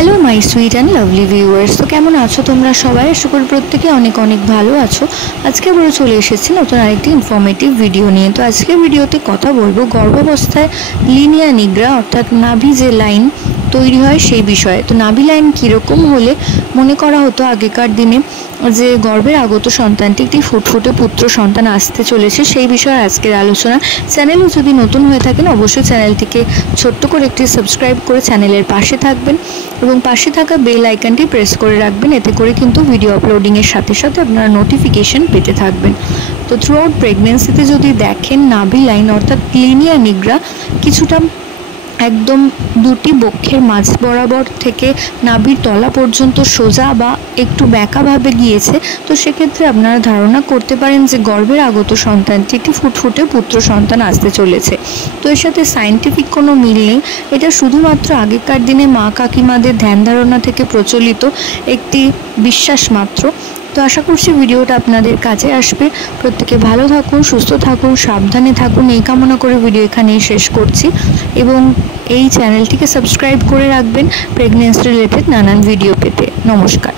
Hello my sweet and lovely viewers, তো কেমন আছো তোমরা সবাই? আশা করি প্রত্যেকে অনেক অনেক ভালো আছো। আজকে আমরা চলে এসেছি নতুন আরেকটি ইনফরমেটিভ ভিডিও নিয়ে। তো আজকে ভিডিওতে কথা বলবো গর্ভাবস্থায় লিনিয়া নিগ্রা অর্থাৎ নাভি যে লাইন তৈরি হয় সেই বিষয়ে। তো নাভি লাইন কীরকম হলে মনে করা হতো আগেকার দিনে যে গর্ভের আগত সন্তানটি একটি ফুটফুটে পুত্র সন্তান আসতে চলেছে, সেই বিষয়ে আজকের আলোচনা। চ্যানেলে যদি নতুন হয়ে থাকেন অবশ্যই চ্যানেলটিকে ছোট্ট করে একটি সাবস্ক্রাইব করে চ্যানেলের পাশে থাকবেন এবং পাশে থাকা বেল আইকনটি প্রেস করে রাখবেন। এতে করে কিন্তু ভিডিও আপলোডিংয়ের সাথে সাথে আপনারা নোটিফিকেশন পেতে থাকবেন। তো থ্রু আউট প্রেগনেন্সিতে যদি দেখেন নাভি লাইন অর্থাৎ লিনিয়া নিগ্রা কিছুটা একদম দুটি বক্ষের মাঝ বরাবর থেকে নাভির তলা পর্যন্ত সোজা বা একটু ব্যাঁকাভাবে গিয়েছে, তো সেক্ষেত্রে আপনারা ধারণা করতে পারেন যে গর্ভের আগত সন্তানটি একটি ফুটফুটে পুত্র সন্তান আসতে চলেছে। তো এর সাথে সায়েন্টিফিক কোনো মিল নেই, এটা শুধুমাত্র আগেকার দিনে মা কাকিমাদের ধ্যান ধারণা থেকে প্রচলিত একটি বিশ্বাস মাত্র। তো আশা করছি ভিডিওটা আপনাদের কাজে আসবে। প্রত্যেকে ভালো থাকুন, সুস্থ থাকুন, সাবধানে থাকুন এই কামনা করে ভিডিও এখানেই শেষ করছি এবং এই চ্যানেলটিকে সাবস্ক্রাইব করে রাখবেন প্রেগনেন্সি রিলেটেড নানান ভিডিও পেতে। নমস্কার।